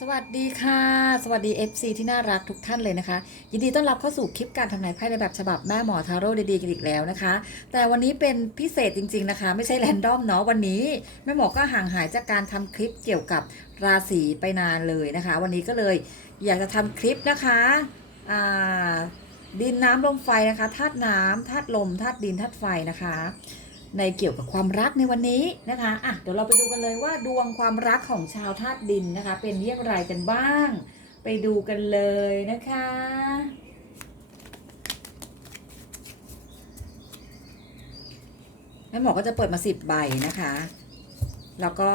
สวัสดีค่ะ สวัสดี FC ที่น่ารักทุกท่านเลยนะคะ ยินดีต้อนรับเข้าสู่คลิปการทำนายไพ่ในแบบฉบับแม่หมอทาโร่ดีๆกันอีกแล้วนะคะ แต่วันนี้เป็นพิเศษจริง ๆนะคะ ไม่ใช่แรนดอมเนาะวันนี้ แม่หมอก็ห่างหายจากการทำคลิปเกี่ยวกับราศีไปนานเลยนะคะ วันนี้ก็เลยอยากจะทำคลิปนะคะดินน้ำลมไฟนะคะธาตุน้ำธาตุลมธาตุดินธาตุไฟนะคะ ในเกี่ยวกับความรักในวันนี้นะคะอะเดี๋ยวเราไปดูกันเลยว่าดวงความรักของชาวธาตุดินนะคะ เป็นอย่างไรกันบ้าง ไปดูกันเลยนะคะแม่หมอก็จะเปิดมาสิบใบนะคะ แล้วก็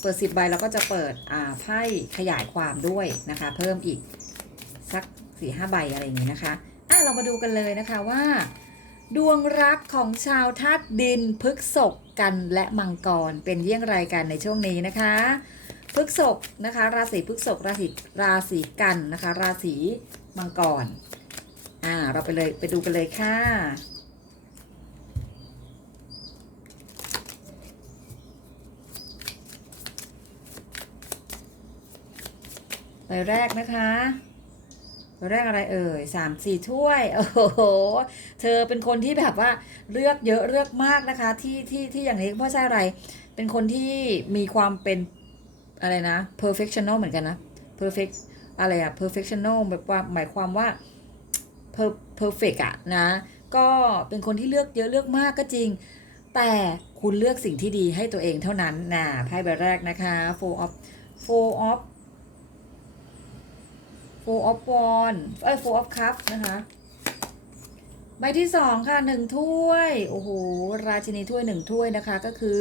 เปิดสิบใบแล้วก็จะเปิดอ่าไพ่ขยายความด้วยนะคะ เพิ่มอีกสักสี่ห้าใบอะไรอย่างนี้นะคะอะเรามาดูกันเลยนะคะว่า ดวงรักของชาวธาตุดินพฤกษกกันและมังกรเป็นเยี่ยงไรกันในช่วงนี้นะคะพฤกษกนะคะ ราศีพฤกษกราศีราศีกันนะคะ ราศีมังกรอ่าเราไปเลยไปดูกันเลยค่ะใบแรกนะคะ ใบแรกอะไรเอ่ยสามสี่ถ้วย โอ้โห เธอเป็นคนที่แบบว่าเลือกเยอะเลือกมากนะคะ ที่ที่ที่อย่างนี้เพราะใช่อะไร เป็นคนที่มีความเป็นอะไรนะ perfectional เหมือนกันนะ perfect อะไรอะ perfectional แบบว่าหมายความว่า per- perfect อะนะ ก็เป็นคนที่เลือกเยอะเลือกมากก็จริง แต่คุณเลือกสิ่งที่ดีให้ตัวเองเท่านั้นนะไพ่ใบแรกนะคะ four of four of four of wand เอ้ย four of cup นะคะใบที่สองค่ะหนึ่งถ้วย โอ้โห ราชินีถ้วยหนึ่งถ้วยนะคะ ก็คือ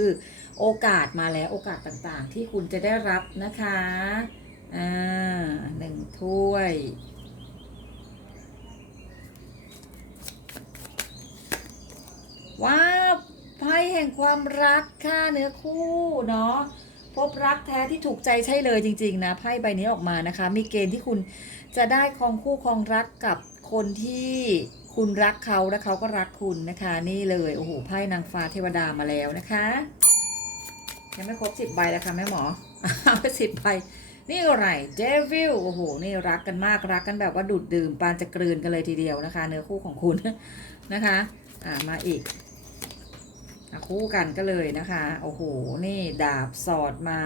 โอกาสมาแล้วโอกาสต่างๆ ที่คุณจะได้รับนะคะ อ่าหนึ่งถ้วย ว้าวไพ่แห่งความรักค่ะเนื้อคู่เนาะ พบรักแท้ที่ถูกใจใช่เลยจริง ๆ นะไพ่ใบนี้ออกมานะคะ มีเกณฑ์ที่คุณจะได้ครองคู่ครองรักกับคนที่คุณรักเขาและเขาก็รักคุณนะคะ นี่เลยโอ้โหไพ่นางฟ้าเทวดามาแล้วนะคะ ยังไม่ครบสิบใบแล้วค่ะแม่หมอเอาไปสิบใบนี่อะไรเดวิลโอ้โหนี่รักกันมากรักกันแบบว่าดูดดื่มปานจะกลืนกันเลยทีเดียวนะคะ เนื้อคู่ของคุณนะคะ อ่ามาอีก คู่กันก็เลยนะคะ โอ้โห นี่ดาบสอดมา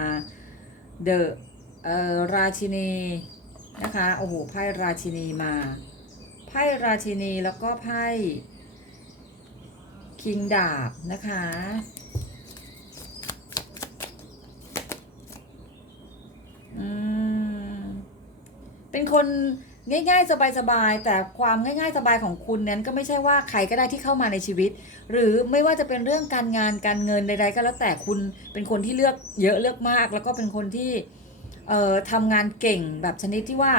เดอะเอ่อราชินีนะคะ โอ้โห ไพ่ราชินีมา ไพ่ราชินีแล้วก็ไพ่คิงดาบนะคะ อืม เป็นคน ง่าย ๆ สบายๆแต่ความง่าย ๆ สบายของคุณนั้นก็ไม่ใช่ว่าใครก็ได้ที่เข้ามาในชีวิต หรือไม่ว่าจะเป็นเรื่องการงานการเงินใดๆก็แล้วแต่คุณเป็นคนที่เลือกเยอะเลือกมาก แล้วก็เป็นคนที่เอ่อทำงานเก่งแบบชนิดที่ว่า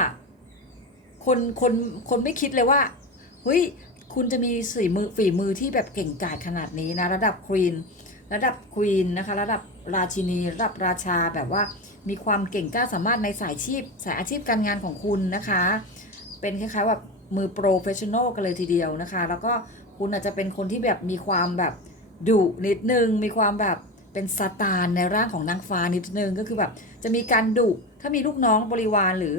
คนคนคนไม่คิดเลยว่าเฮ้ยคุณจะมีฝีมือฝีมือที่แบบเก่งกาจขนาดนี้นะระดับควีน ระดับควีนนะคะระดับราชินีระดับราชาแบบว่ามีความเก่งกล้าสามารถในสายชีพ สายอาชีพการงานของคุณนะคะ เป็นคล้ายๆแบบมือโปรเฟชชั่นอลกันเลยทีเดียวนะคะ แล้วก็คุณอาจจะเป็นคนที่แบบมีความแบบดุนิดนึง มีความแบบเป็นซาตานในร่างของนางฟ้านิดนึงก็คือแบบจะมีการดุถ้ามีลูกน้องบริวารหรือ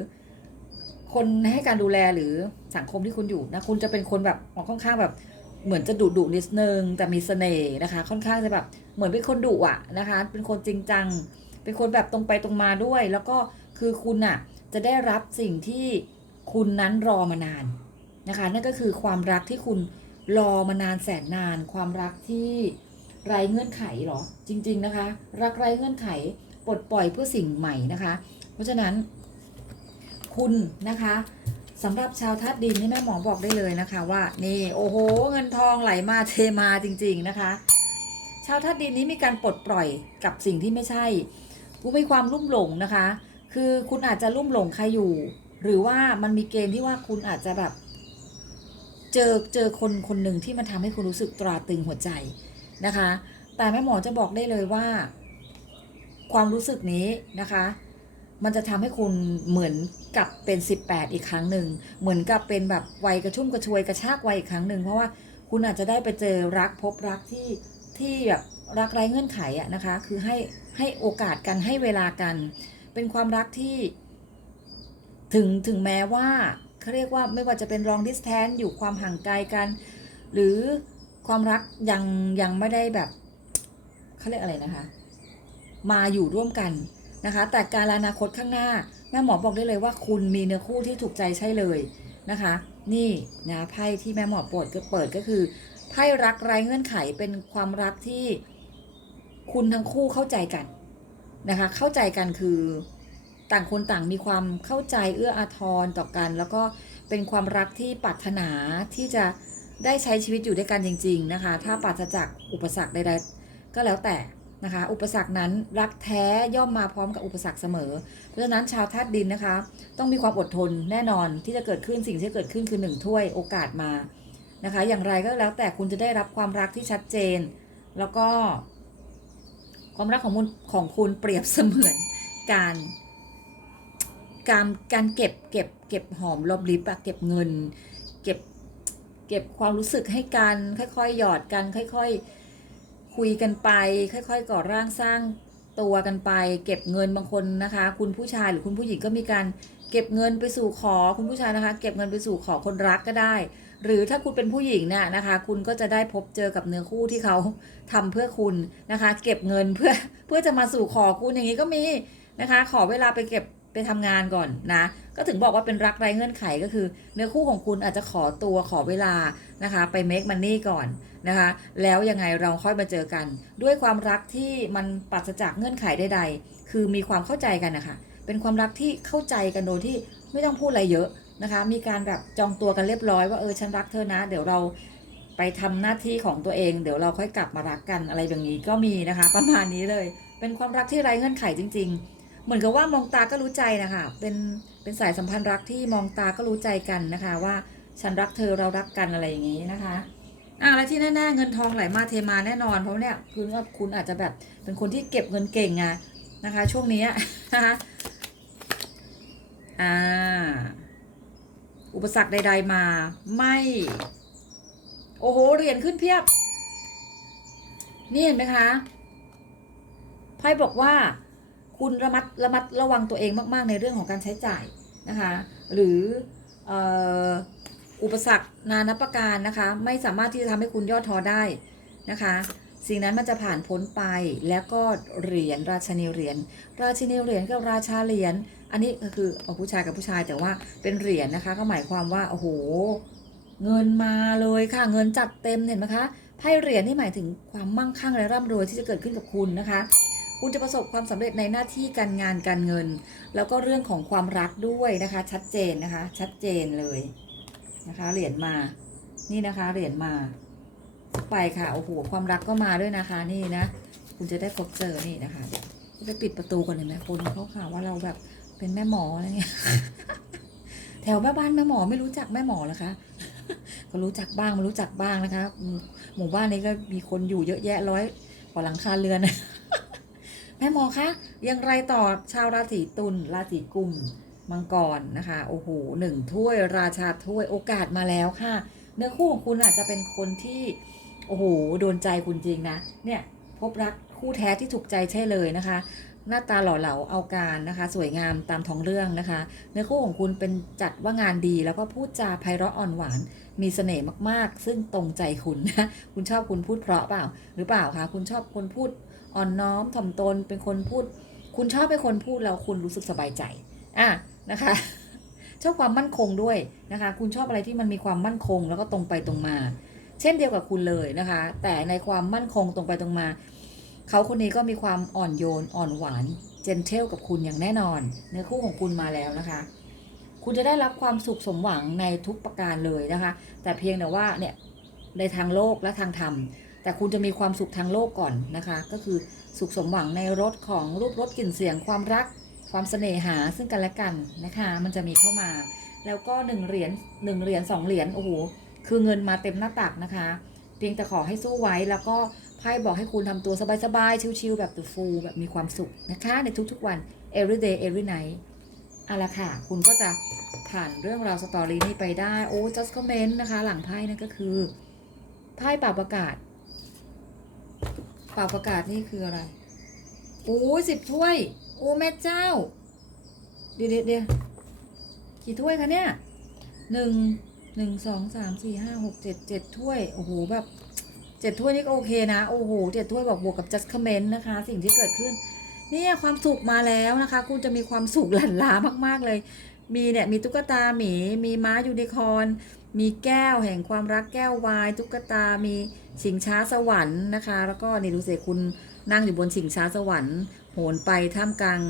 คนให้การดูแลหรือสังคมที่คุณอยู่นะคุณจะเป็นคนแบบออกค่อนข้างแบบ เหมือนจะดุดุนิดนึงแต่มีเสน่ห์นะคะ ค่อนข้างจะแบบเหมือนเป็นคนดุอะนะคะ เป็นคนจริงจัง เป็นคนแบบตรงไปตรงมาด้วย แล้วก็คือคุณอะจะได้รับสิ่งที่คุณนั้นรอมานานนะคะนั่นก็คือความรักที่คุณรอมานานแสนนาน ความรักที่ไร้เงื่อนไขเหรอ จริง ๆนะคะ รักไร้เงื่อนไขปลดปล่อยเพื่อสิ่งใหม่นะคะ เพราะฉะนั้นคุณนะคะ สำหรับชาวธาตุดินนี่แม่หมอบอกได้เลยนะคะ ว่านี่โอ้โห เงินทองไหลมาเทมาจริง ๆนะคะ ชาวธาตุดินนี้มีการปลดปล่อยกับสิ่งที่ไม่ใช่คุณมีความลุ่มหลงนะคะ คือคุณอาจจะลุ่มหลงใครอยู่ หรือว่ามันมีเกณฑ์ที่ว่าคุณอาจจะแบบ เจอเจอคนคนหนึ่งที่มันทำให้คุณรู้สึกตราตึงหัวใจนะคะ แต่แม่หมอจะบอกได้เลยว่า ความรู้สึกนี้นะคะ มันจะทำให้คุณเหมือนกับเป็น 18 อีกครั้งหนึ่ง เหมือนกับเป็นแบบวัยกระชุ่มกระชวยกระชากวัยอีกครั้งหนึ่ง เพราะว่าคุณอาจจะได้ไปเจอรักพบรักที่ที่แบบรักไร้เงื่อนไขอะนะคะ คือให้ให้โอกาสกันให้เวลากัน เป็นความรักที่ ถึงถึงแม้ว่าเขาเรียกว่าไม่ว่าจะเป็น long distance อยู่ความห่างไกลกัน หรือความรักยังยังไม่ได้แบบเขาเรียกอะไรนะคะ มาอยู่ร่วมกัน นะคะ แต่การอนาคตข้างหน้าแม่หมอบอกได้เลยว่าคุณมีเนื้อคู่ที่ถูกใจใช่เลยนะคะ นี่นะไพ่ที่แม่หมอปวดก็เปิดก็คือไพ่รักไร้เงื่อนไขเป็นความรักที่คุณทั้งคู่เข้าใจกันนะคะ เข้าใจกันคือต่างคนต่างมีความเข้าใจเอื้ออาทรต่อกัน แล้วก็เป็นความรักที่ปรารถนาที่จะได้ใช้ชีวิตอยู่ด้วยกันจริง ๆนะคะ ถ้าปราศจากอุปสรรคใดๆก็แล้วแต่ นะคะ อุปสรรคนั้นรักแท้ย่อมมาพร้อมกับอุปสรรคเสมอ เพราะฉะนั้นชาวธาตุดินนะคะ ต้องมีความอดทนแน่นอนที่จะเกิดขึ้นสิ่งที่เกิดขึ้นคือหนึ่งถ้วยโอกาสมานะคะ อย่างไรก็แล้วแต่คุณจะได้รับความรักที่ชัดเจน แล้วก็ ความรักของคุณของคุณเปรียบเสมือนการการการเก็บเก็บเก็บหอมรอมริบอะเก็บเงิน เก็บเก็บความรู้สึกให้กันค่อยๆ หยอดกันค่อย ๆ คุยกันไป ค่อยๆก่อร่างสร้างตัวกันไป เก็บเงินบางคนนะคะ คุณผู้ชายหรือคุณผู้หญิงก็มีการเก็บเงินไปสู่ขอคุณผู้ชายนะคะ เก็บเงินไปสู่ขอคนรักก็ได้ หรือถ้าคุณเป็นผู้หญิงเนี่ยนะคะ คุณก็จะได้พบเจอกับเนื้อคู่ที่เขาทำเพื่อคุณนะคะ เก็บเงินเพื่อเพื่อจะมาสู่ขอคุณอย่างนี้ก็มีนะคะ ขอเวลาไปเก็บ ไปทำงานก่อนนะ ก็ถึงบอกว่าเป็นรักไร้เงื่อนไขก็คือ เนื้อคู่ของคุณอาจจะขอตัวขอเวลานะคะ ไป make money ก่อนนะคะ แล้วยังไงเราค่อยมาเจอกัน ด้วยความรักที่มันปราศจากเงื่อนไขใดๆ คือมีความเข้าใจกันนะคะ เป็นความรักที่เข้าใจกันโดยที่ไม่ต้องพูดอะไรเยอะนะคะ มีการแบบจองตัวกันเรียบร้อยว่าเออฉันรักเธอนะ เดี๋ยวเราไปทำหน้าที่ของตัวเอง เดี๋ยวเราค่อยกลับมารักกันอะไรอย่างนี้ก็มีนะคะ ประมาณนี้เลย เป็นความรักที่ไร้เงื่อนไขจริง ๆ เหมือนกับว่ามองตาก็รู้ใจนะคะเป็นเป็นสายสัมพันธ์รักที่มองตาก็รู้ใจกันนะคะ ว่าฉันรักเธอเรารักกันอะไรอย่างนี้นะคะอะแล้วที่แน่ๆเงินทองไหลมาเทมาแน่นอนเพราะเนี่ยคุณว่าคุณอาจจะแบบเป็นคนที่เก็บเงินเก่งไงนะคะ ช่วงนี้นะคะอ่าอุปสรรคใด ๆ มาไม่ โอ้โหเหรียญขึ้นเพียบ นี่เห็นไหมคะไพ่บอกว่า คุณระมัดระมัดระวังตัวเองมากๆ ในเรื่องของการใช้จ่ายนะคะ หรืออุปสรรคนานับประการนะคะ ไม่สามารถที่จะทำให้คุณย่อท้อได้นะคะ สิ่งนั้นมันจะผ่านพ้นไปแล้วก็เหรียญราชนีเหรียญราชินีเหรียญกับราชาเหรียญอันนี้ก็คือเอาผู้ชายกับผู้ชายแต่ว่าเป็นเหรียญนะคะ ก็หมายความว่าโอ้โหเงินมาเลยค่ะ เงินจัดเต็มเห็นไหมคะไพ่เหรียญนี่หมายถึงความมั่งคั่งและร่ำรวยที่จะเกิดขึ้นกับคุณนะคะ คุณจะประสบความสำเร็จในหน้าที่การงานการเงิน แล้วก็เรื่องของความรักด้วยนะคะ ชัดเจนนะคะ ชัดเจนเลยนะคะเหรียญมา นี่นะคะเหรียญมาไปค่ะโอ้โหความรักก็มาด้วยนะคะ นี่นะคุณจะได้พบเจอนี่นะคะเดี๋ยวไปปิดประตูก่อนเลยไหมคนเขาข่าวว่าเราแบบเป็นแม่หมออะไรเงี้ยแถวแม่บ้านแม่หมอไม่รู้จักแม่หมอหรอคะก็รู้จักบ้างไม่รู้จักบ้างนะคะ หมู่บ้านนี้ก็มีคนอยู่เยอะแยะร้อยกว่าหลังคาเรือน ม่หมอคะอยังไรต่อชาวราศีตุลราศีกุมมังกรนะคะโอ้โหหนึ่งถ้วยราชาถ้วยโอกาสมาแล้วค่ะ เนื้อคู่ของคุณอาจจะเป็นคนที่โอ้โหโดนใจคุณจริงนะเนี่ยพบรักคู่แท้ที่ถูกใจใช่เลยนะคะ หน้าตาหล่อเหลาเอาการนะคะ สวยงามตามท้องเรื่องนะคะ เนื้อคู่ของคุณเป็นจัดว่างานดีแล้วก็พูดจาไพเราะอ่อนหวาน มีเสน่ห์มากๆ ซึ่งตรงใจคุณนะคุณชอบคุณพูดเพราะเปล่า หรือเปล่าคะคุณชอบคนพูดอ่อนน้อมถ่อมตนเป็นคนพูด คุณชอบเป็นคนพูดแล้วคุณรู้สึกสบายใจอะนะคะชอบความมั่นคงด้วยนะคะ คุณชอบอะไรที่มันมีความมั่นคงแล้วก็ตรงไปตรงมา เช่นเดียวกับคุณเลยนะคะ แต่ในความมั่นคงตรงไปตรงมา เขาคนนี้ก็มีความอ่อนโยนอ่อนหวานเจนเทลกับคุณอย่างแน่นอน เนื้อคู่ของคุณมาแล้วนะคะ คุณจะได้รับความสุขสมหวังในทุกประการเลยนะคะ แต่เพียงแต่ว่าเนี่ยในทางโลกและทางธรรม แต่คุณจะมีความสุขทางโลกก่อนนะคะ ก็คือสุขสมหวังในรสของรูปรสกลิ่นเสียงความรัก ความเสน่หาซึ่งกันและกันนะคะ มันจะมีเข้ามา แล้วก็หนึ่งเหรียญหนึ่งเหรียญสองเหรียญโอ้โหคือเงินมาเต็มหน้าตักนะคะ เพียงแต่ขอให้สู้ไว้แล้วก็ ไพ่บอกให้คุณทำตัวสบายๆ ชิลๆ แบบ the full แบบมีความสุขนะคะ ในทุกๆวัน every day every night เอาละค่ะ คุณก็จะผ่านเรื่องราวสตอรี่นี้ไปได้ โอ้ just comment นะคะ หลังไพ่นั่นก็คือ ไพ่ป่าประกาศป่าประกาศนี่คืออะไร โอ้สิบถ้วย โอ้ แม่เจ้า เดี๋ยวเดี๋ยวกี่ถ้วยคะเนี่ยหนึ่งหนึ่งสองสามสี่ห้าหกเจ็ดเจ็ดถ้วย โอ้โห แบบ เจ็ดถ้วยนี่ก็โอเคนะ โอ้โหเจ็ดถ้วยบอกบวกกับ just comment นะคะ สิ่งที่เกิดขึ้น เนี่ยความสุขมาแล้วนะคะ คุณจะมีความสุขหลั่นล้ามาก ๆ เลย มีเนี่ยมีตุ๊กตาหมี มีม้ายูนิคอร์นมีแก้วแห่งความรักแก้ววาย ตุ๊กตา มีชิงช้าสวรรค์นะคะ แล้วก็นี่ดูสิคุณนั่งอยู่บนชิงช้าสวรรค์ โหนไปท่ามกลาง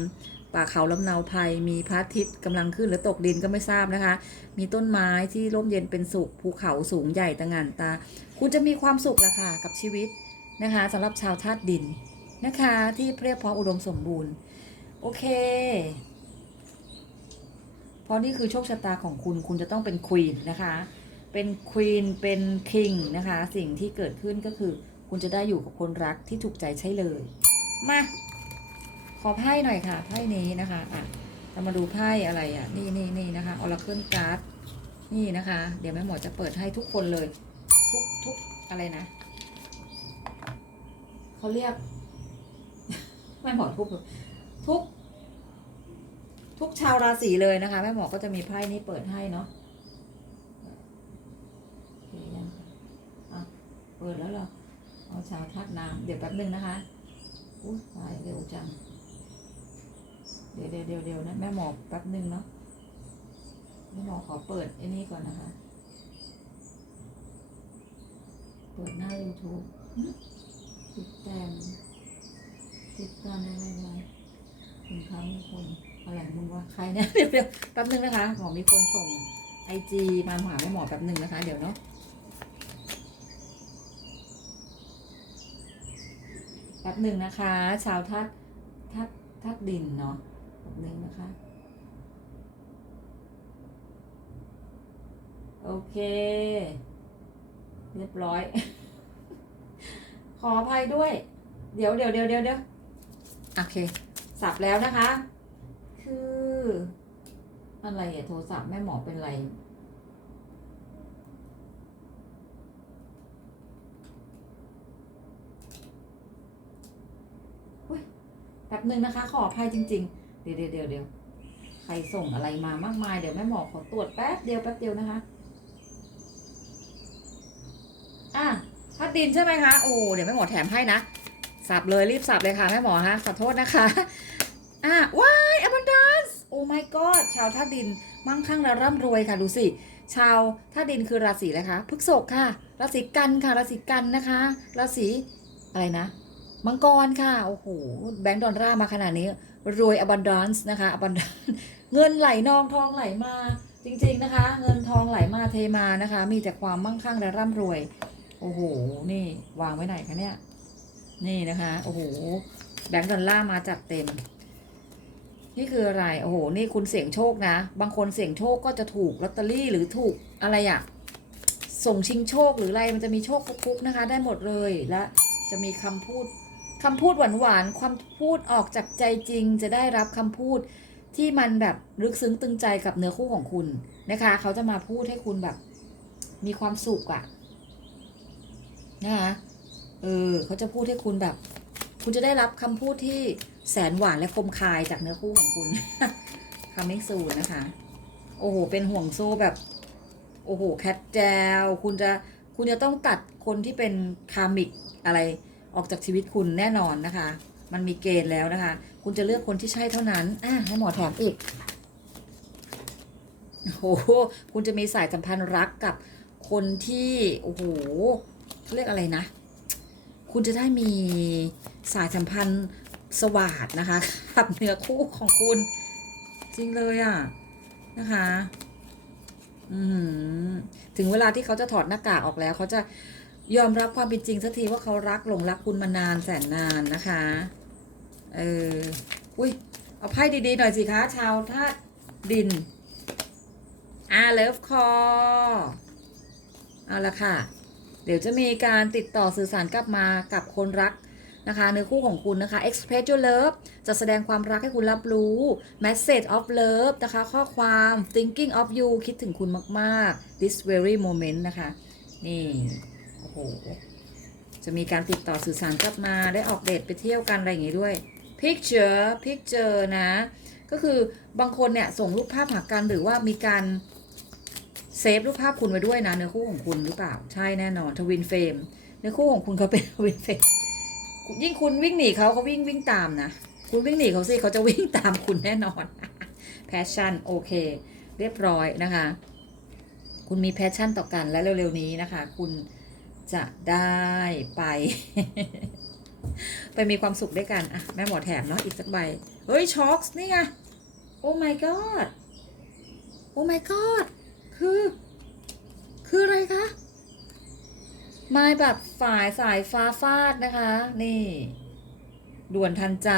ป่าเขาลำเนาภัย มีพระอาทิตย์กำลังขึ้นหรือตกดินก็ไม่ทราบนะคะ มีต้นไม้ที่ร่มเย็นเป็นสุข ภูเขาสูงใหญ่ตะงานตา คุณจะมีความสุขละค่ะกับชีวิตนะคะสำหรับชาวธาตุดินนะคะ ที่เพียบพร้อมอุดมสมบูรณ์ โอเค เพราะนี่คือโชคชะตาของคุณคุณจะต้องเป็นควีนนะคะ เป็นควีนเป็นคิงนะคะ สิ่งที่เกิดขึ้นก็คือ คุณจะได้อยู่กับคนรักที่ถูกใจใช่เลย มา ขอไพ่หน่อยค่ะ ไพ่นี้นะคะอะเรามาดูไพ่อะไรอะ นี่นี่นี่นะคะออร์เคิลการ์ดนี่นะคะ เดี๋ยวแม่หมอจะเปิดให้ทุกคนเลย ทุกทุกอะไรนะเขาเรียกแม่หมอทุกทุก ทุกชาวราศีเลยนะคะ แม่หมอก็จะมีไพ่นี้เปิดให้เนาะเคยังคะอะเปิดแล้วเหรอเอาชาวธาตุน้ำเดี๋ยวแป๊บนึงนะคะอุ้ยตายเร็วจัง เดี๋ยวเดี๋ยวเดี๋ยวเดี๋ยวนะแม่หมอแป๊บนึงเนาะแม่หมอขอเปิดไอ้นี่ก่อนนะคะ เปิดหน้า YouTube ติดตามติดตามอะไรอะไรคุณค้ามีคนอะไรมึงว่าใครเนี่ยเดี๋ยวเดี๋ยวแป๊บนึงนะคะหมอมีคนส่งไอจีมาหาแม่หมอแป๊บนึงนะคะ เดี๋ยวเนาะแป๊บหนึ่งนะคะ ชาวทัดทัดทัดดินเนาะ แป๊บนึงนะคะ โอเค เรียบร้อย ขออภัยด้วย เดี๋ยวเดี๋ยวเดี๋ยวเดี๋ยวเดี๋ยวโอเค สับแล้วนะคะ คือ อะไรอะโทรศัพท์แม่หมอเป็นไรแป๊บหนึ่งนะคะ ขออภัยจริง ๆ เดี๋ยวเดี๋ยวเดี๋ยวใครส่งอะไรมามากมาย เดี๋ยวแม่หมอขอตรวจแป๊บเดียวแป๊บเดียวนะคะ อะพัดดินใช่ไหมคะ โอ้เดี๋ยวแม่หมอแถมให้นะ สับเลยรีบสับเลยค่ะแม่หมอฮะ ขอโทษนะคะ อะว้าย abundance โอ้ my god ชาวธาดินมั่งคั่งและร่ำรวยค่ะดูสิ ชาวธาดินคือราศีอะไรคะพฤษภค่ะ ราศีกันค่ะ ราศีกันนะคะ ราศีอะไรนะ มังกรค่ะ โอ้โห แบงค์ดอลลาร์มาขนาดนี้ รวย abundance นะคะ abundance เงินไหลนองทองไหลมา จริง ๆนะคะ เงินทองไหลมาเทมานะคะ มีแต่ความมั่งคั่งและร่ำรวย โอ้โห นี่วางไว้ไหนคะเนี่ย นี่นะคะ โอ้โห แบงค์ดอลลาร์มาจัดเต็ม นี่คืออะไร โอ้โห นี่คุณเสี่ยงโชคนะ บางคนเสี่ยงโชคก็จะถูกลอตเตอรี่หรือถูกอะไรอะส่งชิงโชคหรืออะไร มันจะมีโชคคุกๆนะคะ ได้หมดเลย และจะมีคำพูด คำพูดหวานๆความพูดออกจากใจจริง จะได้รับคำพูดที่มันแบบลึกซึ้งตึงใจกับเนื้อคู่ของคุณนะคะ เขาจะมาพูดให้คุณแบบ มีความสุขอะนะคะเออเขาจะพูดให้คุณแบบ คุณจะได้รับคำพูดที่แสนหวานและคมคายจากเนื้อคู่ของคุณคามิสูนะคะ โอ้โห เป็นห่วงโซ่แบบ โอ้โห แคทแจวคุณจะ คุณจะต้องตัดคนที่เป็นคามิกอะไร ออกจากชีวิตคุณแน่นอนนะคะ มันมีเกณฑ์แล้วนะคะ คุณจะเลือกคนที่ใช่เท่านั้นอะให้หมอแถมอีกโอ้โหคุณจะมีสายสัมพันธ์รักกับคนที่โอ้โหเขาเรียกอะไรนะ คุณจะได้มีสายสัมพันธ์สวาดนะคะกับเนื้อคู่ของคุณ จริงเลยอะนะคะอืถึงเวลาที่เขาจะถอดหน้ากากออกแล้วเขาจะ ยอมรับความเป็นจริงสักทีว่าเขารักหลงรักคุณมานานแสนนานนะคะ เออ อุ้ย เอาไพ่ดีๆ หน่อยสิคะ ชาวธาตุดินอ่าเลิฟคอเอาละค่ะ เดี๋ยวจะมีการติดต่อสื่อสารกลับมากับคนรักนะคะเนื้อคู่ของคุณนะคะ express your love จะแสดงความรักให้คุณรับรู้ message of love นะคะ ข้อความ thinking of you คิดถึงคุณมาก ๆ this very moment นะคะ นี่ โห จะมีการติดต่อสื่อสารกลับมาได้ออกเดทไปเที่ยวกันอะไรอย่างงี้ด้วย picture picture นะ ก็คือบางคนเนี่ยส่งรูปภาพหากันหรือว่ามีการเซฟรูปภาพคุณไว้ด้วยนะเนื้อคู่ของคุณหรือเปล่า ใช่แน่นอนทวินเฟรมเนื้อคู่ของคุณเขาเป็นทวินเฟรมยิ่งคุณวิ่งหนีเขาเขาวิ่งวิ่งตามนะ คุณวิ่งหนีเขาสิเขาจะวิ่งตามคุณแน่นอนแพชชั่นโอเค เรียบร้อยนะคะ คุณมีแพชชั่นต่อกันและเร็วๆนี้นะคะ คุณ จะได้ไป ไปมีความสุขด้วยกันอะแม่หมอแถมเนาะอีกสักใบ เฮ้ยช็อกส์นี่ไง โอ้ my god โอ้ my god คือ คืออะไรคะไม้แบบฝ่ายสายฟ้าฟาดนะคะ นี่ด่วนทันใจ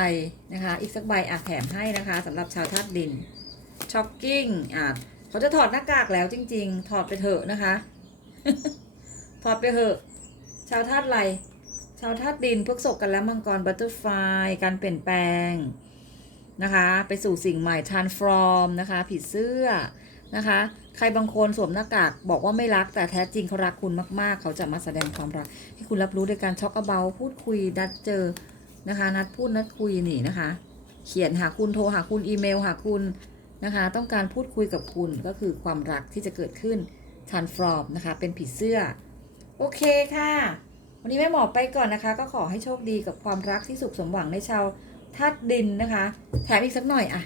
นะคะ อีกสักใบอะแถมให้นะคะสำหรับชาวธาตุดินช็อกกิ้งอะเขาจะถอดหน้ากากแล้วจริง ๆ ถอดไปเถอะนะคะ ถอดไปเถอะ ชาวธาตุไรชาวธาตุดินพฤกษกกันแล้วมังกรบัตเตอร์ไฟการเปลี่ยนแปลงนะคะ ไปสู่สิ่งใหม่ transform นะคะผีเสื้อนะคะ ใครบางคนสวมหน้ากากบอกว่าไม่รักแต่แท้จริงเขารักคุณมาก ๆ เขาจะมาแสดงความรัก ให้คุณรับรู้โดยการช็อกเบาพูดคุยนัดเจอนะคะ นัดพูดนัดคุยนี่นะคะ เขียนหาคุณโทรหาคุณอีเมลหาคุณนะคะ ต้องการพูดคุยกับคุณก็คือความรักที่จะเกิดขึ้น transform นะคะ เป็นผีเสื้อ โอเคค่ะ วันนี้แม่หมอไปก่อนนะคะ ก็ขอให้โชคดีกับความรักที่สุขสมหวังในชาวธาตุดินนะคะ แถมอีกสักหน่อยอะ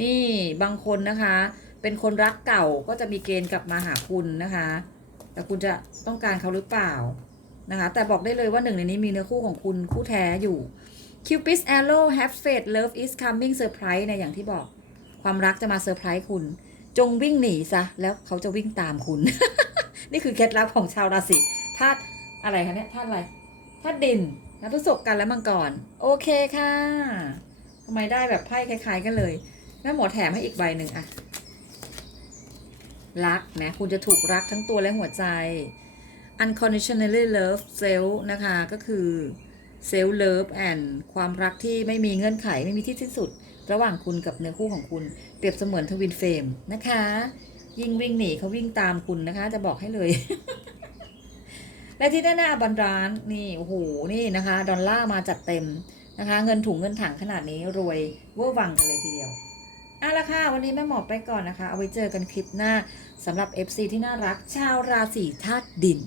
นี่บางคนนะคะ เป็นคนรักเก่าก็จะมีเกณฑ์กลับมาหาคุณนะคะ แต่คุณจะต้องการเขาหรือเปล่านะคะ แต่บอกได้เลยว่าหนึ่งในนี้มีเนื้อคู่ของคุณคู่แท้อยู่ Cupid's arrow have faith love is coming surprise เนี่ยอย่างที่บอกความรักจะมาเซอร์ไพรส์คุณ จงวิ่งหนีซะ แล้วเขาจะวิ่งตามคุณ นี่คือเคล็ดลับของชาวราศีธาตุอะไรคะเนี่ยธาตุอะไรธาตุดินนะพฤษภกันและมังกรโอเคค่ะทำไมได้แบบไพ่คล้าย ๆ กันเลยแม่หมอแถมให้อีกใบหนึ่งอะรักนะคุณจะถูกรักทั้งตัวและหัวใจ unconditionally love self นะคะ ก็คือ self love and ความรักที่ไม่มีเงื่อนไขไม่มีที่สิ้นสุด ระหว่างคุณกับเนื้อคู่ของคุณ เปรียบเสมือนทวินเฟรมนะคะ ยิ่งวิ่งหนีเขาวิ่งตามคุณนะคะ จะบอกให้เลย และที่หน้าบันร้านนี่โอ้โหนี่นะคะ ดอลลาร์มาจัดเต็มนะคะ เงินถุงเงินถังขนาดนี้รวยเวอร์วังกันเลยทีเดียวเอาละค่ะ วันนี้แม่หมอไปก่อนนะคะ เอาไว้เจอกันคลิปหน้าสำหรับ FC ที่น่ารักชาวราศีธาตุดิน